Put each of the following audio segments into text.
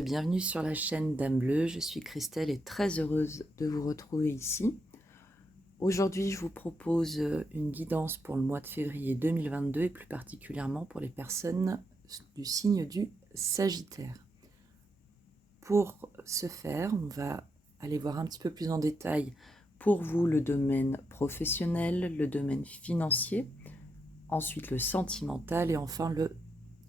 bienvenue sur la chaîne Dame Bleue, je suis Christelle et très heureuse de vous retrouver ici. Aujourd'hui, je vous propose une guidance pour le mois de février 2022 et plus particulièrement pour les personnes du signe du Sagittaire. Pour ce faire, on va aller voir un petit peu plus en détail pour vous le domaine professionnel, le domaine financier, ensuite le sentimental et enfin le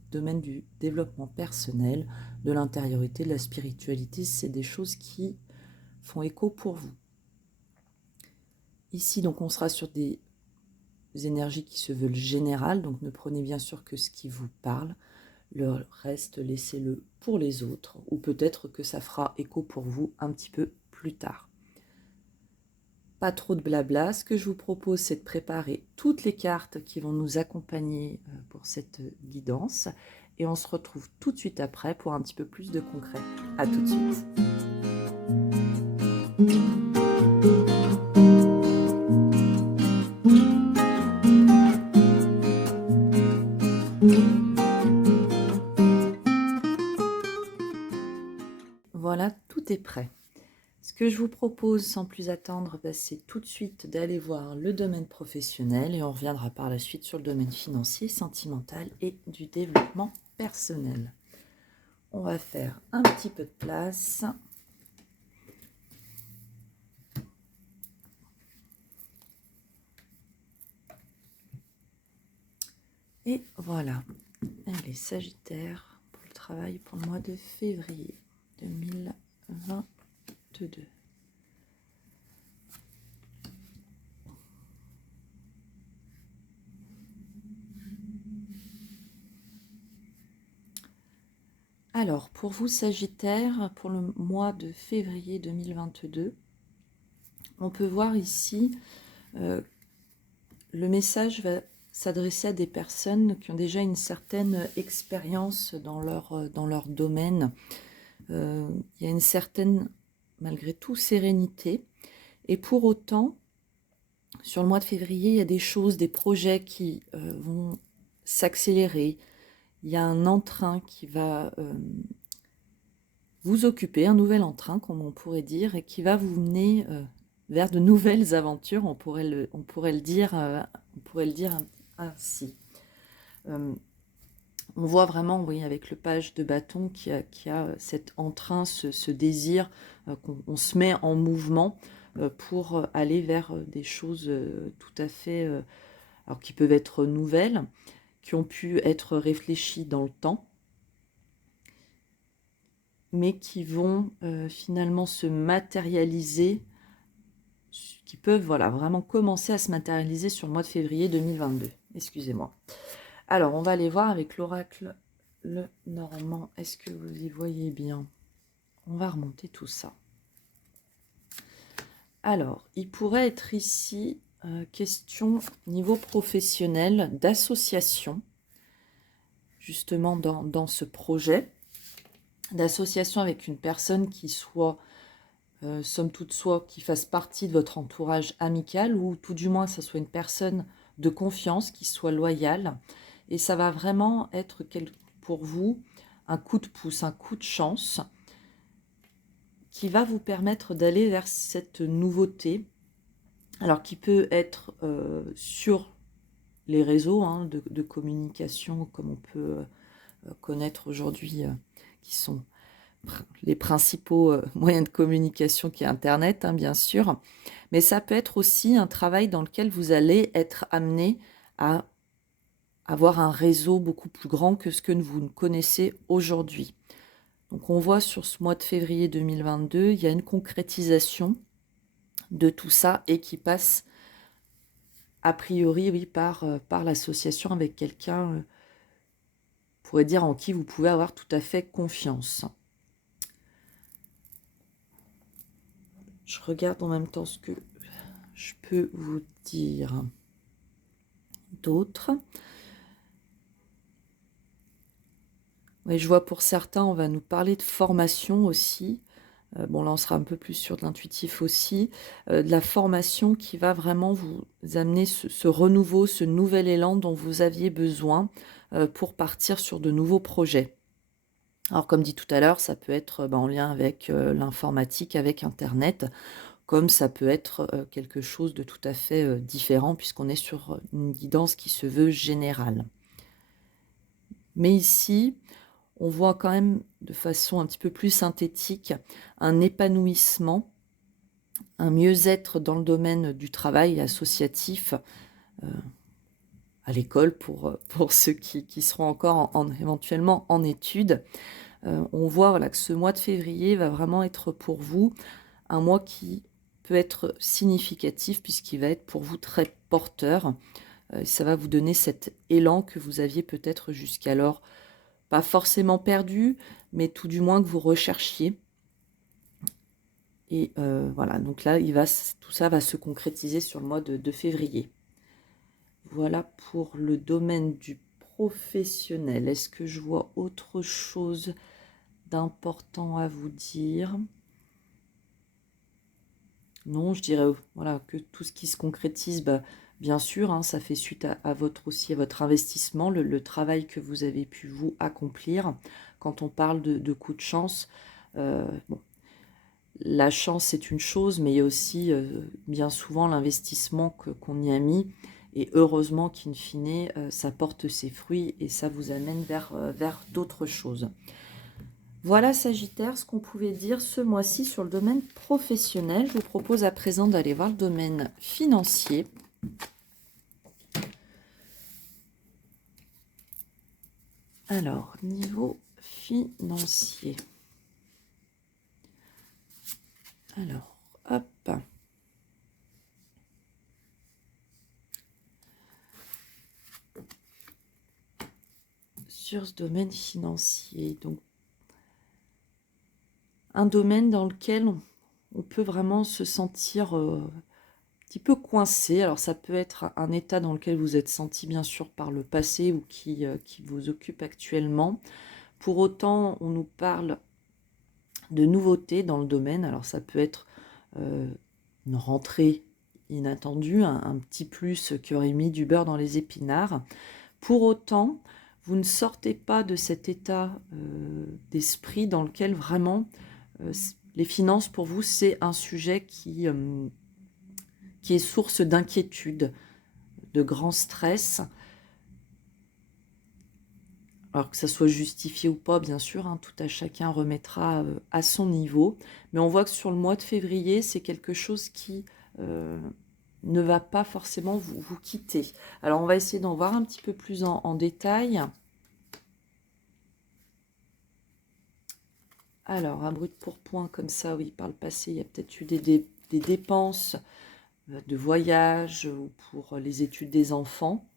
domaine du développement personnel, de l'intériorité, de la spiritualité. C'est des choses qui font écho pour vous. Ici, donc, on sera sur des énergies qui se veulent générales, donc ne prenez bien sûr que ce qui vous parle. Le reste, laissez-le pour les autres, ou peut-être que ça fera écho pour vous un petit peu plus tard. Pas trop de blabla, ce que je vous propose, c'est de préparer toutes les cartes qui vont nous accompagner pour cette guidance, et on se retrouve tout de suite après pour un petit peu plus de concret. À tout de suite. Voilà, tout est prêt. Ce que je vous propose sans plus attendre, c'est tout de suite d'aller voir le domaine professionnel et on reviendra par la suite sur le domaine financier, sentimental et du développement personnel. On va faire un petit peu de place. Et voilà, les Sagittaires pour le travail pour le mois de février 2022. Alors, pour vous Sagittaires, pour le mois de février 2022, on peut voir ici, le message va s'adresser à des personnes qui ont déjà une certaine expérience dans leur domaine. Il y a une certaine, malgré tout, sérénité. Et pour autant, sur le mois de février, il y a des choses, des projets qui vont s'accélérer. Il y a un entrain qui va vous occuper, un nouvel entrain, comme on pourrait dire, et qui va vous mener vers de nouvelles aventures, on pourrait le dire ainsi. On voit vraiment, oui, avec le page de bâton qui a cet entrain, ce désir qu'on se met en mouvement pour aller vers des choses tout à fait, alors qui peuvent être nouvelles, qui ont pu être réfléchies dans le temps, mais qui vont finalement se matérialiser, qui peuvent vraiment commencer à se matérialiser sur le mois de février 2022. Excusez-moi. Alors, on va aller voir avec l'oracle le Normand. Est-ce que vous y voyez bien? On va remonter tout ça. Alors, il pourrait être ici question niveau professionnel d'association, justement dans ce projet, d'association avec une personne qui soit, somme toute, soit qui fasse partie de votre entourage amical, ou tout du moins, ça soit une personne de confiance, qui soit loyale. Et ça va vraiment être pour vous un coup de pouce, un coup de chance qui va vous permettre d'aller vers cette nouveauté. Alors qui peut être sur les réseaux de communication, comme on peut connaître aujourd'hui, qui sont les principaux moyens de communication, qui est Internet, bien sûr. Mais ça peut être aussi un travail dans lequel vous allez être amené à avoir un réseau beaucoup plus grand que ce que vous ne connaissez aujourd'hui. Donc on voit sur ce mois de février 2022, il y a une concrétisation de tout ça et qui passe a priori, oui, par l'association avec quelqu'un, on pourrait dire, en qui vous pouvez avoir tout à fait confiance. Je regarde en même temps ce que je peux vous dire d'autre. Oui, je vois pour certains, on va nous parler de formation aussi. Bon, là, on sera un peu plus sur de l'intuitif aussi. De la formation qui va vraiment vous amener ce renouveau, ce nouvel élan dont vous aviez besoin pour partir sur de nouveaux projets. Alors comme dit tout à l'heure, ça peut être en lien avec l'informatique, avec Internet, comme ça peut être quelque chose de tout à fait différent, puisqu'on est sur une guidance qui se veut générale. Mais ici, on voit quand même de façon un petit peu plus synthétique un épanouissement, un mieux-être dans le domaine du travail associatif, à l'école pour ceux qui seront encore éventuellement en études. On voit voilà, que ce mois de février va vraiment être pour vous un mois qui peut être significatif puisqu'il va être pour vous très porteur. Ça va vous donner cet élan que vous aviez peut-être jusqu'alors pas forcément perdu, mais tout du moins que vous recherchiez. Et voilà, donc là, tout ça va se concrétiser sur le mois de février. Voilà pour le domaine du professionnel. Est-ce que je vois autre chose d'important à vous dire? Non, je dirais voilà, que tout ce qui se concrétise, bien sûr, hein, ça fait suite à votre investissement, le travail que vous avez pu vous accomplir. Quand on parle de coup de chance, bon, la chance c'est une chose, mais il y a aussi bien souvent l'investissement qu'on y a mis. Et heureusement qu'in fine, ça porte ses fruits et ça vous amène vers d'autres choses. Voilà Sagittaire, ce qu'on pouvait dire ce mois-ci sur le domaine professionnel. Je vous propose à présent d'aller voir le domaine financier. Alors, niveau financier. Alors, hop. Sur ce domaine financier, donc un domaine dans lequel on peut vraiment se sentir un petit peu coincé. Alors ça peut être un état dans lequel vous êtes senti bien sûr par le passé ou qui vous occupe actuellement. Pour autant, on nous parle de nouveautés dans le domaine. Alors ça peut être une rentrée inattendue, un petit plus qui aurait mis du beurre dans les épinards. Pour autant, vous ne sortez pas de cet état d'esprit dans lequel vraiment les finances pour vous c'est un sujet qui est source d'inquiétude, de grand stress. Alors que ça soit justifié ou pas, bien sûr, hein, tout à chacun remettra à son niveau. Mais on voit que sur le mois de février, c'est quelque chose qui ne va pas forcément vous quitter. Alors on va essayer d'en voir un petit peu plus en détail. Alors, un brut pour point comme ça, oui, par le passé, il y a peut-être eu des dépenses de voyage ou pour les études des enfants.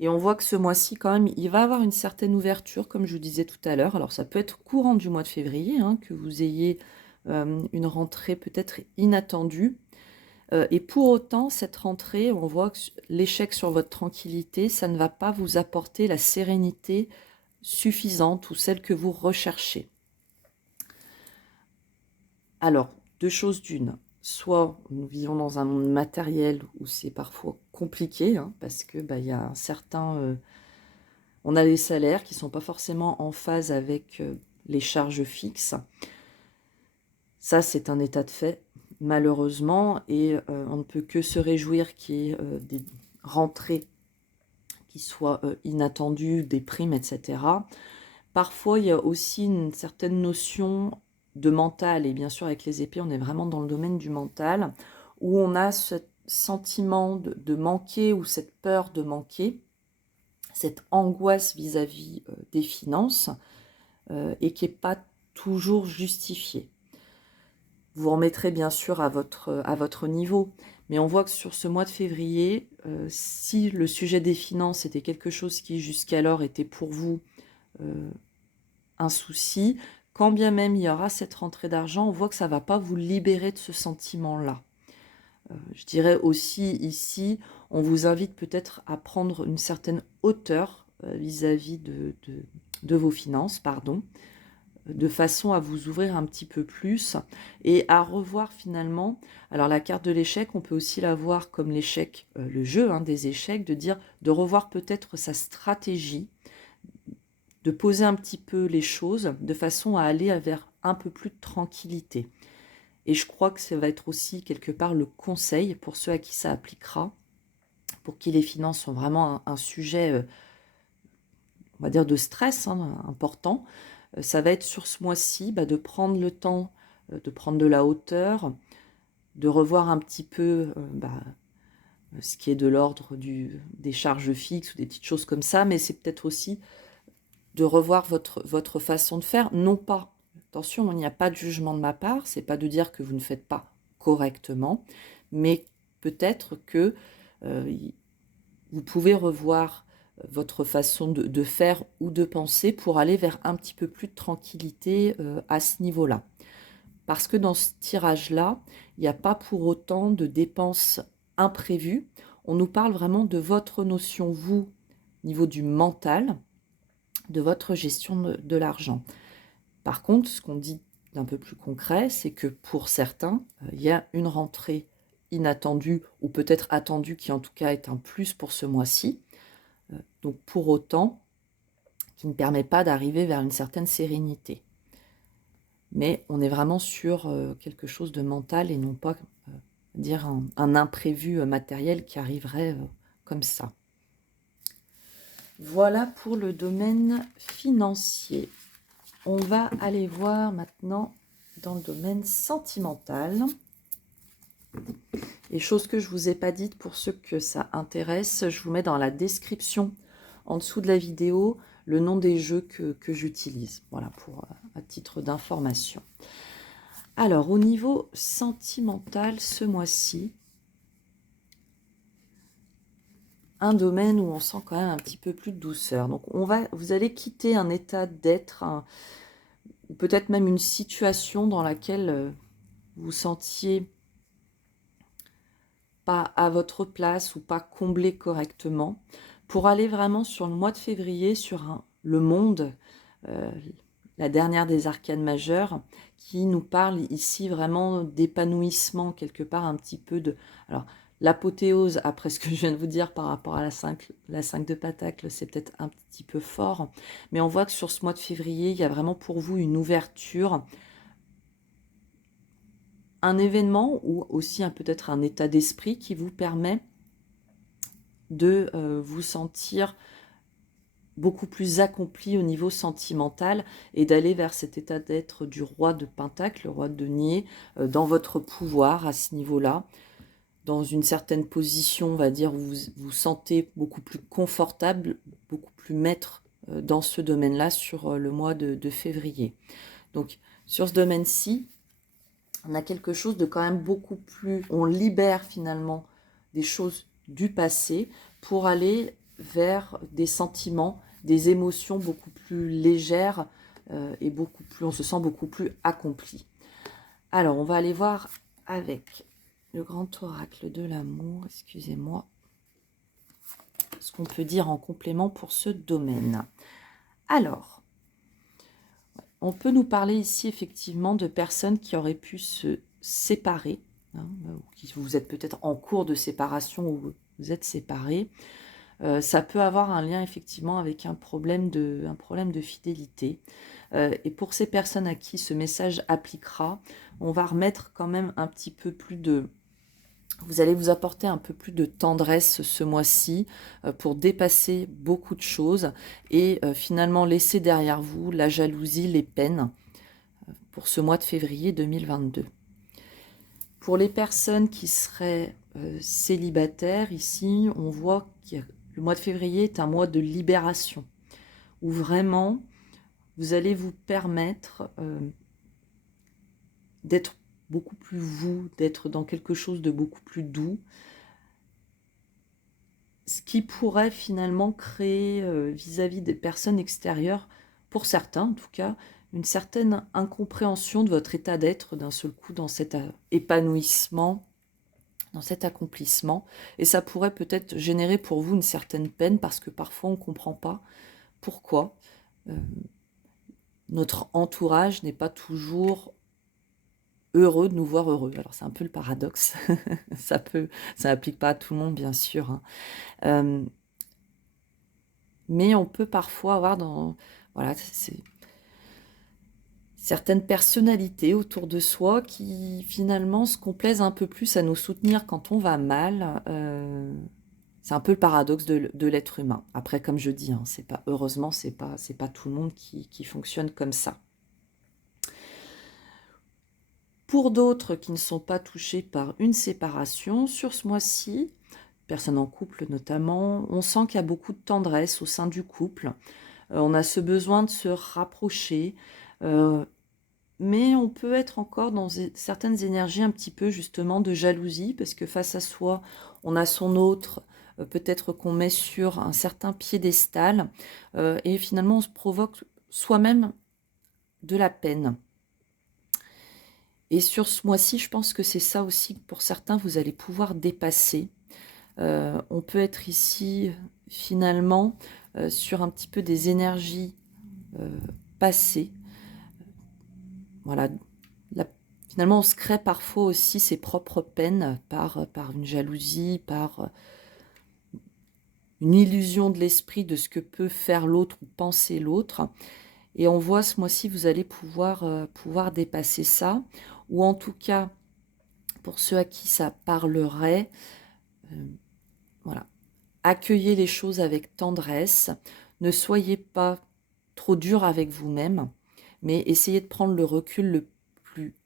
Et on voit que ce mois-ci, quand même, il va avoir une certaine ouverture, comme je vous disais tout à l'heure. Alors, ça peut être courant du mois de février, hein, que vous ayez une rentrée peut-être inattendue. Et pour autant, cette rentrée, on voit que l'échec sur votre tranquillité, ça ne va pas vous apporter la sérénité suffisante ou celle que vous recherchez. Alors, deux choses d'une. Soit nous vivons dans un monde matériel où c'est parfois compliqué, hein, parce que y a un certain... on a des salaires qui ne sont pas forcément en phase avec les charges fixes. Ça, c'est un état de fait, malheureusement, et on ne peut que se réjouir qu'il y ait des rentrées qui soient inattendues, des primes, etc. Parfois, il y a aussi une certaine notion de mental, et bien sûr avec les épées, on est vraiment dans le domaine du mental, où on a ce sentiment de manquer ou cette peur de manquer, cette angoisse vis-à-vis des finances, et qui n'est pas toujours justifiée. Vous remettrez bien sûr à votre niveau, mais on voit que sur ce mois de février, si le sujet des finances était quelque chose qui jusqu'alors était pour vous un souci, quand bien même il y aura cette rentrée d'argent, on voit que ça ne va pas vous libérer de ce sentiment-là. Je dirais aussi ici, on vous invite peut-être à prendre une certaine hauteur vis-à-vis de vos finances, pardon, de façon à vous ouvrir un petit peu plus et à revoir finalement. Alors la carte de l'échec, on peut aussi la voir comme l'échec, le jeu des échecs, de revoir peut-être sa stratégie, de poser un petit peu les choses de façon à aller vers un peu plus de tranquillité. Et je crois que ça va être aussi quelque part le conseil pour ceux à qui ça appliquera, pour qui les finances sont vraiment un sujet, on va dire, de stress important. Ça va être sur ce mois-ci de prendre le temps, de prendre de la hauteur, de revoir un petit peu ce qui est de l'ordre des charges fixes ou des petites choses comme ça, mais c'est peut-être aussi de revoir votre façon de faire, non pas, attention, il n'y a pas de jugement de ma part, c'est pas de dire que vous ne faites pas correctement, mais peut-être que vous pouvez revoir votre façon de faire ou de penser pour aller vers un petit peu plus de tranquillité à ce niveau-là. Parce que dans ce tirage-là, il n'y a pas pour autant de dépenses imprévues. On nous parle vraiment de votre notion, vous, au niveau du mental, de votre gestion de l'argent. Par contre, ce qu'on dit d'un peu plus concret, c'est que pour certains, il y a une rentrée inattendue ou peut-être attendue qui en tout cas est un plus pour ce mois-ci. Donc pour autant, qui ne permet pas d'arriver vers une certaine sérénité. Mais on est vraiment sur quelque chose de mental et non pas dire un imprévu matériel qui arriverait comme ça. Voilà pour le domaine financier. On va aller voir maintenant dans le domaine sentimental. Et chose que je ne vous ai pas dite pour ceux que ça intéresse, je vous mets dans la description en dessous de la vidéo le nom des jeux que j'utilise. Voilà, à titre d'information. Alors, au niveau sentimental, ce mois-ci, un domaine où on sent quand même un petit peu plus de douceur. Donc, vous allez quitter un état d'être, ou peut-être même une situation dans laquelle vous vous sentiez pas à votre place ou pas comblé correctement, pour aller vraiment sur le mois de février, sur le monde, la dernière des arcanes majeures, qui nous parle ici vraiment d'épanouissement, quelque part un petit peu de... Alors, l'apothéose, après ce que je viens de vous dire par rapport à la 5 de Pentacle, c'est peut-être un petit peu fort, mais on voit que sur ce mois de février, il y a vraiment pour vous une ouverture, un événement ou aussi peut-être un état d'esprit qui vous permet de vous sentir beaucoup plus accompli au niveau sentimental et d'aller vers cet état d'être du roi de Pentacle, le roi de denier, dans votre pouvoir à ce niveau-là, dans une certaine position, on va dire, où vous vous sentez beaucoup plus confortable, beaucoup plus maître dans ce domaine-là sur le mois de février. Donc, sur ce domaine-ci, on a quelque chose de quand même beaucoup plus... On libère finalement des choses du passé pour aller vers des sentiments, des émotions beaucoup plus légères et beaucoup plus... On se sent beaucoup plus accompli. Alors, on va aller voir avec le grand oracle de l'amour, excusez-moi, ce qu'on peut dire en complément pour ce domaine. Alors, on peut nous parler ici effectivement de personnes qui auraient pu se séparer, vous êtes peut-être en cours de séparation ou vous êtes séparés. Ça peut avoir un lien effectivement avec un problème de fidélité. Et pour ces personnes à qui ce message appliquera, on va remettre quand même un petit peu plus de... Vous allez vous apporter un peu plus de tendresse ce mois-ci pour dépasser beaucoup de choses et finalement laisser derrière vous la jalousie, les peines pour ce mois de février 2022. Pour les personnes qui seraient célibataires, ici, on voit que le mois de février est un mois de libération où vraiment vous allez vous permettre d'être beaucoup plus vous, d'être dans quelque chose de beaucoup plus doux, ce qui pourrait finalement créer vis-à-vis des personnes extérieures, pour certains en tout cas, une certaine incompréhension de votre état d'être d'un seul coup dans cet épanouissement, dans cet accomplissement. Et ça pourrait peut-être générer pour vous une certaine peine parce que parfois on ne comprend pas pourquoi notre entourage n'est pas toujours heureux de nous voir heureux. Alors c'est un peu le paradoxe, ça n'applique pas à tout le monde bien sûr, mais on peut parfois avoir voilà, c'est certaines personnalités autour de soi qui finalement se complaisent un peu plus à nous soutenir quand on va mal. C'est un peu le paradoxe de l'être humain. Après, comme je dis, hein, c'est pas, heureusement, c'est pas tout le monde qui fonctionne comme ça. Pour d'autres qui ne sont pas touchés par une séparation, sur ce mois-ci, personnes en couple notamment, on sent qu'il y a beaucoup de tendresse au sein du couple. On a ce besoin de se rapprocher, mais on peut être encore dans certaines énergies un petit peu justement de jalousie, parce que face à soi, on a son autre, peut-être qu'on met sur un certain piédestal, et finalement on se provoque soi-même de la peine. Et sur ce mois-ci, je pense que c'est ça aussi que pour certains, vous allez pouvoir dépasser. On peut être ici, finalement, sur un petit peu des énergies passées. Voilà. Finalement, on se crée parfois aussi ses propres peines par une jalousie, par une illusion de l'esprit de ce que peut faire l'autre ou penser l'autre. Et on voit ce mois-ci, vous allez pouvoir dépasser ça. Ou en tout cas, pour ceux à qui ça parlerait, voilà, accueillez les choses avec tendresse. Ne soyez pas trop dur avec vous-même, mais essayez de prendre le recul le plus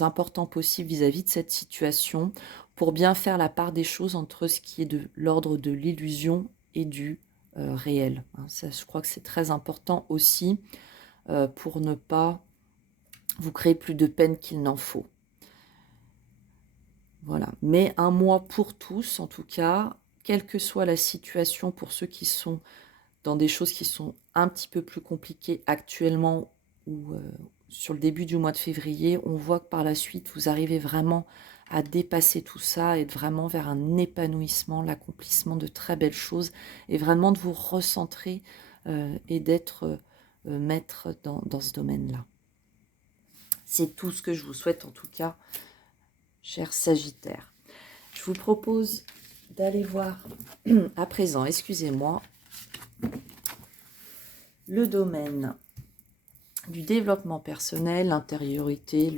important possible vis-à-vis de cette situation pour bien faire la part des choses entre ce qui est de l'ordre de l'illusion et du réel. Ça, je crois que c'est très important aussi pour ne pas vous créer plus de peine qu'il n'en faut. Voilà. Mais un mois pour tous, en tout cas, quelle que soit la situation pour ceux qui sont dans des choses qui sont un petit peu plus compliquées actuellement ou sur le début du mois de février, on voit que par la suite, vous arrivez vraiment à dépasser tout ça et vraiment vers un épanouissement, l'accomplissement de très belles choses et vraiment de vous recentrer et d'être maître dans ce domaine-là. C'est tout ce que je vous souhaite en tout cas, cher Sagittaire. Je vous propose d'aller voir à présent, excusez-moi, le domaine du développement personnel, l'intériorité,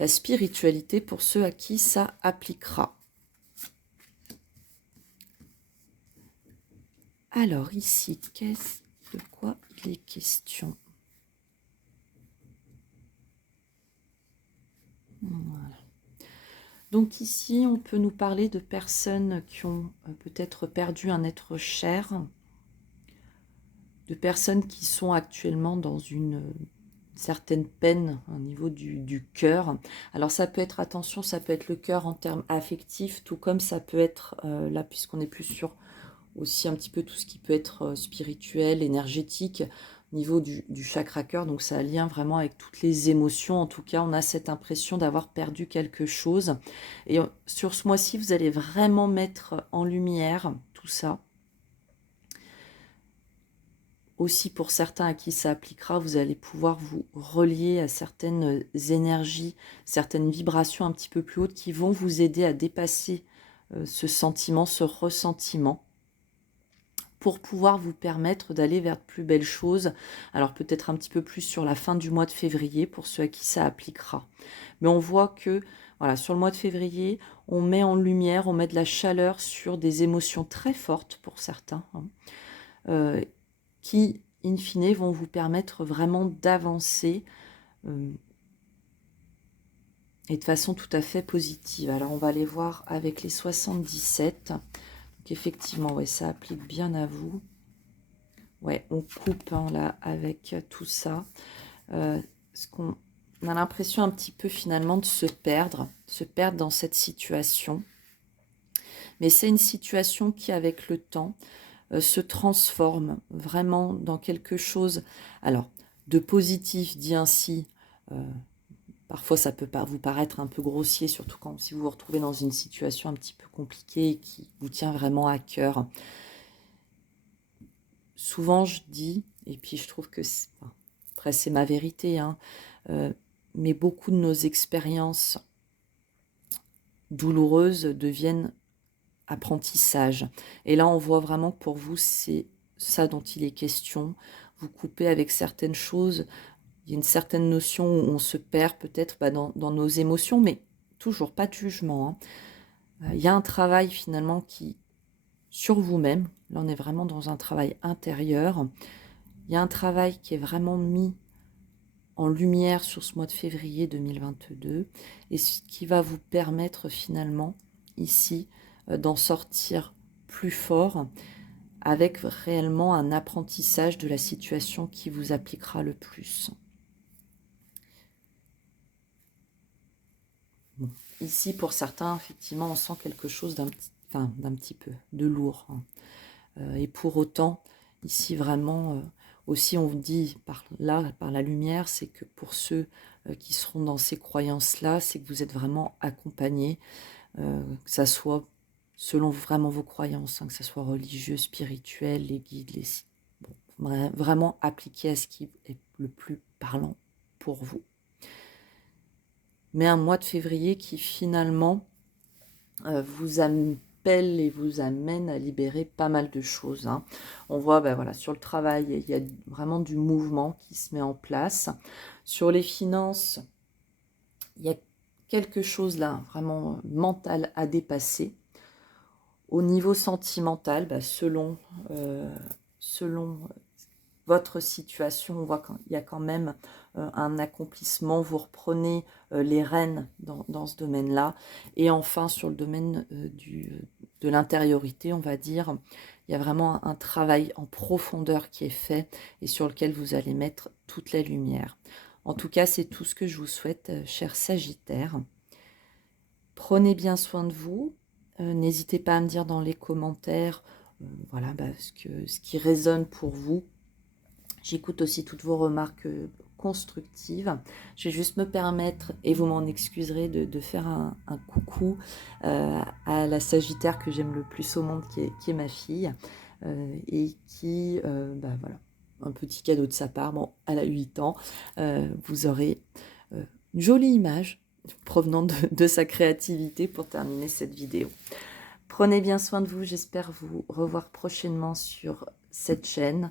la spiritualité pour ceux à qui ça appliquera. Alors ici, de quoi il est question? Voilà. Donc ici, on peut nous parler de personnes qui ont peut-être perdu un être cher, de personnes qui sont actuellement dans une certaine peine au niveau du cœur. Alors ça peut être, attention, ça peut être le cœur en termes affectifs, tout comme ça peut être, là puisqu'on est plus sur aussi un petit peu tout ce qui peut être spirituel, énergétique, au niveau du chakra cœur, donc ça a un lien vraiment avec toutes les émotions. En tout cas, on a cette impression d'avoir perdu quelque chose. Et sur ce mois-ci, vous allez vraiment mettre en lumière tout ça. Aussi pour certains à qui ça appliquera, vous allez pouvoir vous relier à certaines énergies, certaines vibrations un petit peu plus hautes qui vont vous aider à dépasser ce sentiment, ce ressentiment, pour pouvoir vous permettre d'aller vers de plus belles choses. Alors peut-être un petit peu plus sur la fin du mois de février pour ceux à qui ça appliquera. Mais on voit que voilà, sur le mois de février, on met en lumière, on met de la chaleur sur des émotions très fortes pour certains, qui, in fine, vont vous permettre vraiment d'avancer et de façon tout à fait positive. Alors, on va aller voir avec les 77. Donc, effectivement, ouais, ça applique bien à vous. Ouais, on coupe là avec tout ça. Parce qu'on a l'impression un petit peu finalement de se perdre dans cette situation. Mais c'est une situation qui, avec le temps, se transforme vraiment dans quelque chose, alors, de positif, dit ainsi. Parfois, ça peut vous paraître un peu grossier, surtout si vous vous retrouvez dans une situation un petit peu compliquée et qui vous tient vraiment à cœur. Souvent, je dis, et puis je trouve que, après c'est ma vérité, hein, mais beaucoup de nos expériences douloureuses deviennent apprentissage. Et là, on voit vraiment que pour vous, c'est ça dont il est question. vous couper avec certaines choses. Il y a une certaine notion où on se perd peut-être dans nos émotions, mais toujours pas de jugement, hein. Il y a un travail finalement sur vous-même. Là, on est vraiment dans un travail intérieur. Il y a un travail qui est vraiment mis en lumière sur ce mois de février 2022 et ce qui va vous permettre finalement ici d'en sortir plus fort avec réellement un apprentissage de la situation qui vous appliquera le plus. Bon. Ici, pour certains, effectivement, on sent quelque chose d'un petit peu de lourd, hein. Et pour autant, ici, vraiment, aussi, on vous dit par la lumière, c'est que pour ceux qui seront dans ces croyances-là, c'est que vous êtes vraiment accompagnés, que ça soit selon vraiment vos croyances, hein, que ça soit religieux, spirituel, les guides, vraiment appliqué à ce qui est le plus parlant pour vous. Mais un mois de février qui finalement vous appelle et vous amène à libérer pas mal de choses, hein. On voit voilà, sur le travail, il y a vraiment du mouvement qui se met en place. Sur les finances, il y a quelque chose là, vraiment mental à dépasser. Au niveau sentimental, selon votre situation, on voit qu'il y a quand même un accomplissement, vous reprenez les rênes dans ce domaine-là. Et enfin, sur le domaine de l'intériorité, on va dire, il y a vraiment un travail en profondeur qui est fait et sur lequel vous allez mettre toute la lumière. En tout cas, c'est tout ce que je vous souhaite, chers Sagittaires. Prenez bien soin de vous. N'hésitez pas à me dire dans les commentaires voilà, ce qui résonne pour vous. J'écoute aussi toutes vos remarques constructives. Je vais juste me permettre, et vous m'en excuserez, de faire un coucou à la Sagittaire que j'aime le plus au monde, qui est ma fille, et qui, voilà, un petit cadeau de sa part. Bon, elle a 8 ans. Vous aurez une jolie image provenant de sa créativité pour terminer cette vidéo. Prenez bien soin de vous. J'espère vous revoir prochainement sur cette chaîne.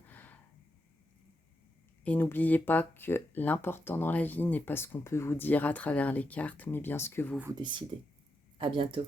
Et n'oubliez pas que l'important dans la vie n'est pas ce qu'on peut vous dire à travers les cartes, mais bien ce que vous décidez. À bientôt.